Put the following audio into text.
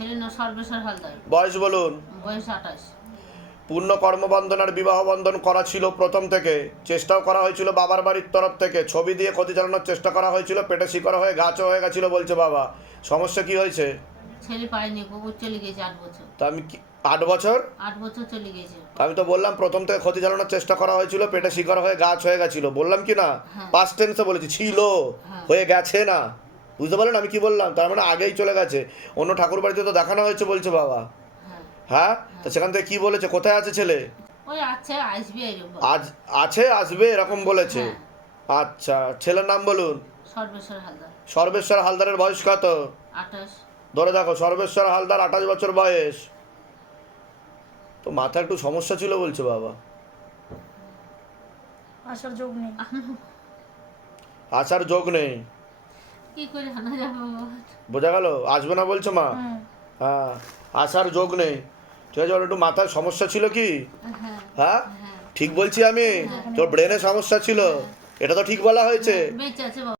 ছেলে না সর্বেশ্বর হালদার। বয়স বলুন। বয়স 28। পূর্ণ কর্মবন্ধন আর বিবাহ বন্ধন করা ছিল প্রথম থেকে, চেষ্টাও করা হয়েছিল বাবার বাড়ির তরফ থেকে, ছবি দিয়ে ক্ষতি চালানোর চেষ্টা করা হয়েছিল, পেটে শিকড় হয়ে গাছও হয়ে গেছিল বলছে বাবা। সমস্যা কি হয়েছে? ছেলে পায়নি, কুকুর চলে গেছে 8 বছর। তা আমি কি 8 বছর? 8 বছর চলে গেছে। আমি তো বললাম প্রথম থেকে ক্ষতি চালানোর চেষ্টা করা হয়েছিল, পেটে শিকড় হয়ে গাছ হয়ে গেছিল, বললাম কি না? হ্যাঁ। পাস্ট টেন্সে বলেছি, ছিল হ্যাঁ। হয়ে গেছে না। বুঝতে পারলেন আমি কি বললাম? তার মানে আগেই চলে গেছে। অন্য ঠাকুর বাড়িতে তো দেখানো হয়েছে বলছে বাবা। হ্যাঁ। হ্যাঁ, তা সেখান থেকে কি বলেছে? কোথায় আছে ছেলে? ওই আচ্ছা আসবে এরকম। আজ আছে, আসবে এরকম বলেছে। হ্যাঁ। আচ্ছা, ছেলের নাম বলুন। সর্বেশ্বর হালদার। সর্বেশ্বর হালদারের বয়স কত? 28। ধরে দেখো, সর্বেশ্বর হালদার 28 বছর বয়স। তো মাথা একটু সমস্যা ছিল বলছে বাবা। আসার যোগ নেই। আসার যোগ নেই। কি করে আনা যাবে বাবা? বোঝা গেল? আসবে না বলছো মা? হুম। হ্যাঁ, আসার যোগ নেই। ঠিক আছে, ওর একটু মাথায় সমস্যা ছিল কি? হ্যাঁ। হ্যাঁ, হ্যাঁ। ঠিক বলছি আমি? তোর ব্রেনে সমস্যা ছিল, এটা তো ঠিক বলা হয়েছে। বেঁচে আছে বাবা।